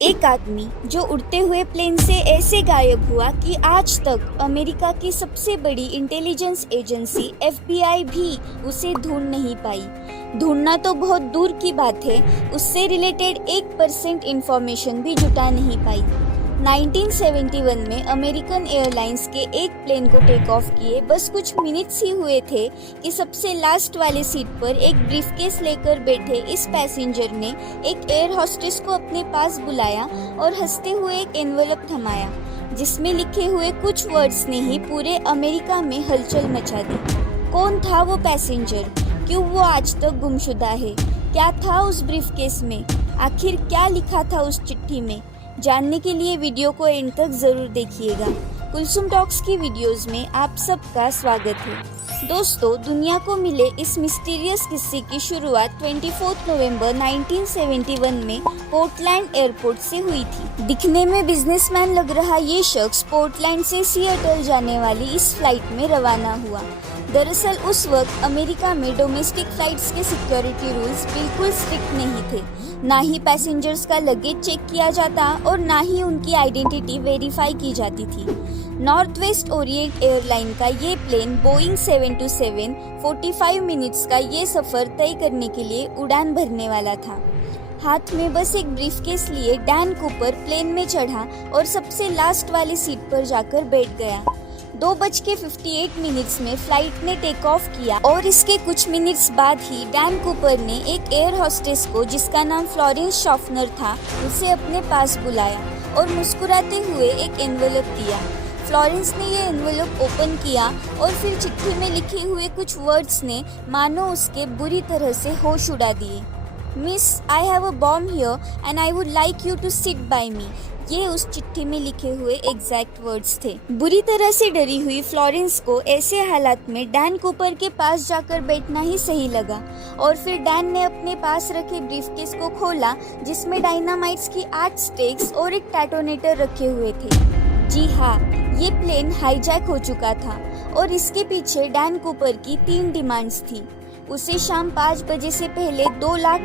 एक आदमी जो उड़ते हुए प्लेन से ऐसे गायब हुआ कि आज तक अमेरिका की सबसे बड़ी इंटेलिजेंस एजेंसी FBI भी उसे ढूंढ नहीं पाई। ढूंढना तो बहुत दूर की बात है, उससे रिलेटेड 1% इंफॉर्मेशन भी जुटा नहीं पाई। 1971 में अमेरिकन एयरलाइंस के एक प्लेन को टेक ऑफ किए बस कुछ मिनट्स ही हुए थे कि सबसे लास्ट वाले सीट पर एक ब्रीफकेस लेकर बैठे इस पैसेंजर ने एक एयर होस्टेस को अपने पास बुलाया और हंसते हुए एक एनवेलप थमाया, जिसमें लिखे हुए कुछ वर्ड्स ने ही पूरे अमेरिका में हलचल मचा दी। कौन था वो पैसेंजर? क्यों वो आज तक गुमशुदा है? क्या था उस ब्रीफकेस में? आखिर क्या लिखा था उस चिट्ठी में? जानने के लिए वीडियो को एंड तक जरूर देखिएगा। कुलसुम टॉक्स की वीडियोस में आप सबका स्वागत है। दोस्तों, दुनिया को मिले इस मिस्टीरियस किस्से की शुरुआत 24 नवंबर 1971 में पोर्टलैंड एयरपोर्ट से हुई थी। दिखने में बिजनेसमैन लग रहा ये शख्स पोर्टलैंड से सिएटल जाने वाली इस फ्लाइट में रवाना हुआ। दरअसल उस वक्त अमेरिका में डोमेस्टिक फ्लाइट्स के सिक्योरिटी रूल्स बिल्कुल स्ट्रिक्ट नहीं थे। ना ही पैसेंजर्स का लगेज चेक किया जाता और ना ही उनकी आइडेंटिटी वेरीफाई की जाती थी। नॉर्थ वेस्ट ओरिएंट एयरलाइन का ये प्लेन बोइंग 727 45 मिनट्स का ये सफ़र तय करने के लिए उड़ान भरने वाला था। हाथ में बस एक ब्रीफकेस लिए डैन कूपर प्लेन में चढ़ा और सबसे लास्ट वाली सीट पर जाकर बैठ गया। 2:58 में फ्लाइट ने टेक ऑफ किया और इसके कुछ मिनट्स बाद ही डैन कूपर ने एक एयर होस्टेस को, जिसका नाम फ्लोरेंस शॉफनर था, उसे अपने पास बुलाया और मुस्कुराते हुए एक एनवेलप दिया। फ्लोरेंस ने ये एनवेलप ओपन किया और फिर चिट्ठी में लिखे हुए कुछ वर्ड्स ने मानो उसके बुरी तरह से होश उड़ा दिए। Miss, I have a bomb here and I would like you to sit by me. ये उस चिट्ठी में लिखे हुए एग्जैक्ट वर्ड्स थे। बुरी तरह से डरी हुई फ्लोरेंस को ऐसे हालात में डैन कूपर के पास जाकर बैठना ही सही लगा और फिर डैन ने अपने पास रखे ब्रीफकेस को खोला, जिसमें डायनामाइट्स की 8 स्टेक्स और एक टैटोनेटर रखे हुए थे। जी हाँ, ये प्लेन हाईजैक हो चुका था और इसके पीछे डैन कूपर की 3 डिमांड्स थी। उसे शाम 5 बजे से पहले $2 लाख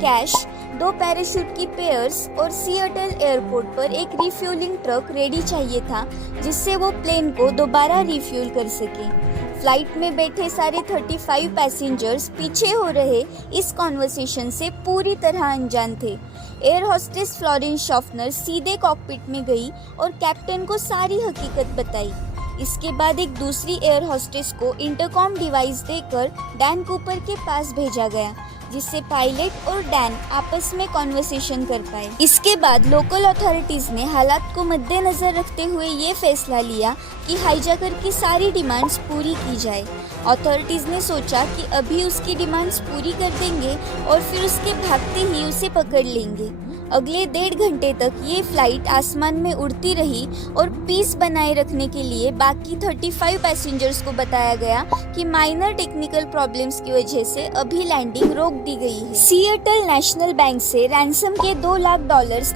कैश, 2 पैराशूट की पेयर्स और सिएटल एयरपोर्ट पर एक रिफ्यूलिंग ट्रक रेडी चाहिए था, जिससे वो प्लेन को दोबारा रिफ्यूल कर सके। फ्लाइट में बैठे सारे 35 पैसेंजर्स पीछे हो रहे इस कॉन्वर्सेशन से पूरी तरह अनजान थे। एयर होस्टेस फ्लोरेंस शॉफनर सीधे कॉकपिट में गई और कैप्टन को सारी हकीकत बताई। इसके बाद एक दूसरी एयर होस्टेस को इंटरकॉम डिवाइस देकर डैन कूपर के पास भेजा गया, जिससे पायलट और डैन आपस में कॉन्वर्सेशन कर पाए। इसके बाद लोकल अथॉरिटीज ने हालात को मद्देनजर रखते हुए ये फैसला लिया कि हाईजैकर की सारी डिमांड्स पूरी की जाए। अथॉरिटीज ने सोचा कि अभी उसकी डिमांड्स पूरी कर देंगे और फिर उसके भागते ही उसे पकड़ लेंगे। अगले 1.5 घंटे तक ये फ्लाइट आसमान में उड़ती रही और पीस बनाए रखने के लिए बाकी 35 पैसेंजर्स को बताया गया कि माइनर टेक्निकल प्रॉब्लम्स की वजह से अभी लैंडिंग रोक दी गई है। सिएटल नेशनल बैंक से रैंसम के $2 लाख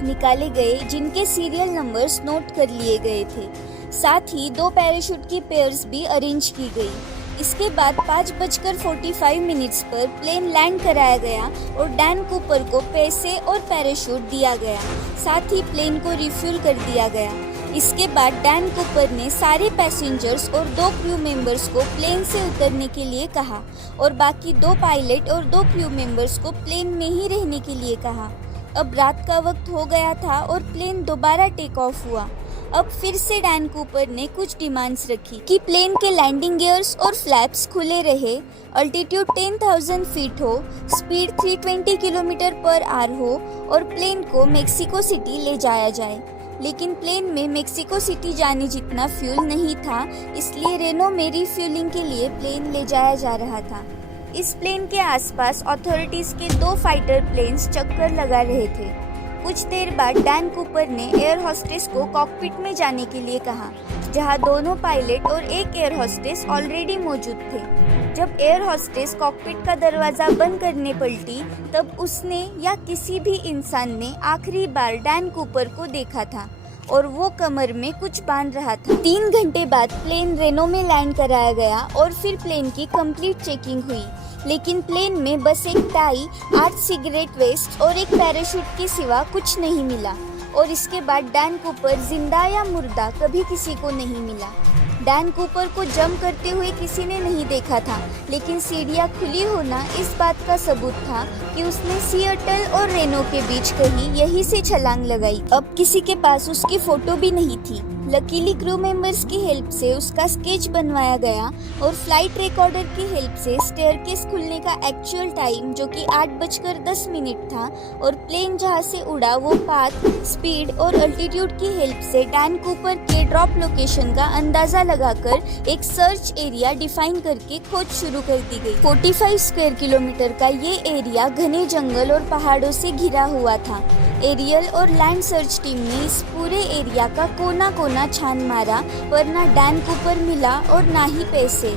निकाले गए, जिनके सीरियल नंबर्स नोट कर लिए गए थे। साथ ही 2 पैराशूट की पेयर्स भी अरेंज की गई। इसके बाद 5:45 पर प्लेन लैंड कराया गया और डैन कूपर को पैसे और पैराशूट दिया गया। साथ ही प्लेन को रिफ्यूल कर दिया गया। इसके बाद डैन कूपर ने सारे पैसेंजर्स और 2 क्रू मेंबर्स को प्लेन से उतरने के लिए कहा और बाकी 2 पायलट और 2 क्रू मेंबर्स को प्लेन में ही रहने के लिए कहा। अब रात का वक्त हो गया था और प्लेन दोबारा टेक ऑफ हुआ। अब फिर से डैन कूपर ने कुछ डिमांड्स रखी कि प्लेन के लैंडिंग गियर्स और फ्लैप्स खुले रहे, अल्टीट्यूड 10,000 फीट हो, स्पीड 320 किलोमीटर पर आवर हो और प्लेन को मेक्सिको सिटी ले जाया जाए। लेकिन प्लेन में मेक्सिको सिटी जाने जितना फ्यूल नहीं था, इसलिए रेनो में रिफ्यूलिंग के लिए प्लेन ले जाया जा रहा था। इस प्लेन के आसपास अथॉरिटीज के 2 फाइटर प्लेन्स चक्कर लगा रहे थे। कुछ देर बाद डैन कूपर ने एयर होस्टेस को कॉकपिट में जाने के लिए कहा, जहां दोनों पायलट और एक एयर होस्टेस ऑलरेडी मौजूद थे। जब एयर होस्टेस कॉकपिट का दरवाजा बंद करने पलटी, तब उसने या किसी भी इंसान ने आखिरी बार डैन कूपर को देखा था और वो कमर में कुछ बांध रहा था। 3 घंटे बाद प्लेन रेनो में लैंड कराया गया और फिर प्लेन की कंप्लीट चेकिंग हुई। लेकिन प्लेन में बस एक टाई, 8 सिगरेट वेस्ट और एक पैराशूट के सिवा कुछ नहीं मिला। और इसके बाद डैन कूपर जिंदा या मुर्दा कभी किसी को नहीं मिला। डैन कूपर को जंप करते हुए किसी ने नहीं देखा था, लेकिन सीढ़ियां खुली होना इस बात का सबूत था कि उसने सिएटल और रेनो के बीच कहीं यहीं से छलांग लगाई। अब किसी के पास उसकी फोटो भी नहीं थी। लकीली क्रू मेंबर्स की हेल्प से उसका स्केच बनवाया गया और फ्लाइट रिकॉर्डर की हेल्प से स्टेयरकेस खुलने का एक्चुअल टाइम, जो कि 8:10 था, और प्लेन जहां से उड़ा वो पाथ, स्पीड और अल्टीट्यूड की हेल्प से डैन कूपर के ड्रॉप लोकेशन का अंदाजा लगाकर एक सर्च एरिया डिफाइन करके खोज शुरू कर दी गई। 45 स्क्वायर किलोमीटर का ये एरिया घने जंगल और पहाड़ों से घिरा हुआ था। एरियल और लैंड सर्च टीम ने इस पूरे एरिया का कोना कोना छान मारा, पर ना डैन कूपर मिला और ना ही पैसे।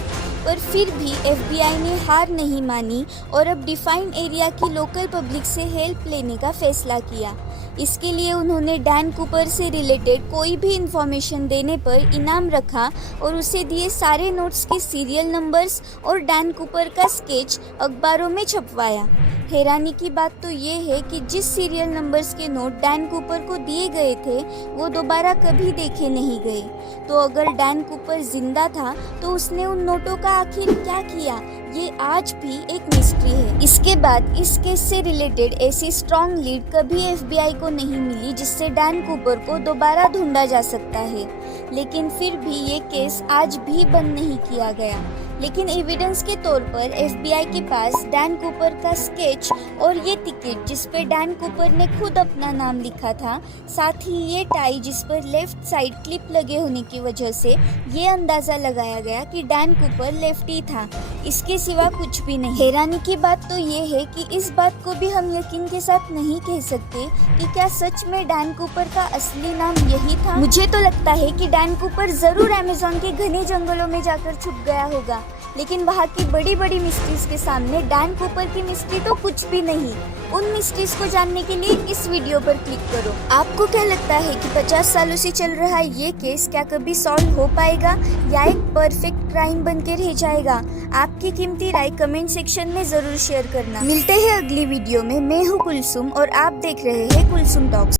पर फिर भी FBI ने हार नहीं मानी और अब डिफाइंड एरिया की लोकल पब्लिक से हेल्प लेने का फैसला किया। इसके लिए उन्होंने डैन कूपर से रिलेटेड कोई भी इंफॉर्मेशन देने पर इनाम रखा और उसे दिए सारे नोट्स के सीरियल नंबर्स और डैन कूपर का स्केच अखबारों में छपवाया। हैरानी की बात तो ये है कि जिस सीरियल नंबर्स के नोट डैन कूपर को दिए गए थे वो दोबारा कभी देखे नहीं गए। तो अगर डैन कूपर जिंदा था तो उसने उन नोटों का आखिर क्या किया, ये आज भी एक मिस्ट्री है। इसके बाद इस केस से रिलेटेड ऐसी स्ट्रॉन्ग लीड कभी FBI को नहीं मिली जिससे डैन कूपर को दोबारा ढूंढा जा सकता है, लेकिन फिर भी ये केस आज भी बंद नहीं किया गया। लेकिन एविडेंस के तौर पर FBI के पास डैन कूपर का स्केच और ये टिकट जिस पर डैन कूपर ने खुद अपना नाम लिखा था, साथ ही ये टाई जिस पर लेफ्ट साइड क्लिप लगे होने की वजह से ये अंदाज़ा लगाया गया कि डैन कूपर लेफ्टी था। इसके सिवा कुछ भी नहीं। हैरानी की बात तो ये है कि इस बात को भी हम यकीन के साथ नहीं कह सकते कि क्या सच में डैन कूपर का असली नाम यही था। मुझे तो लगता है कि डैन कूपर ज़रूर अमेज़न के घने जंगलों में जाकर छुप गया होगा, लेकिन वहाँ की बड़ी बड़ी मिस्ट्रीज के सामने डैन कूपर की मिस्ट्री तो कुछ भी नहीं। उन मिस्ट्रीज को जानने के लिए इस वीडियो पर क्लिक करो। आपको क्या लगता है कि 50 सालों से चल रहा ये केस क्या कभी सॉल्व हो पाएगा या एक परफेक्ट क्राइम बन के रह जाएगा? आपकी कीमती राय कमेंट सेक्शन में जरूर शेयर करना। मिलते हैं अगली वीडियो में। मैं हूँ कुलसुम और आप देख रहे हैं कुलसुम टॉक्स।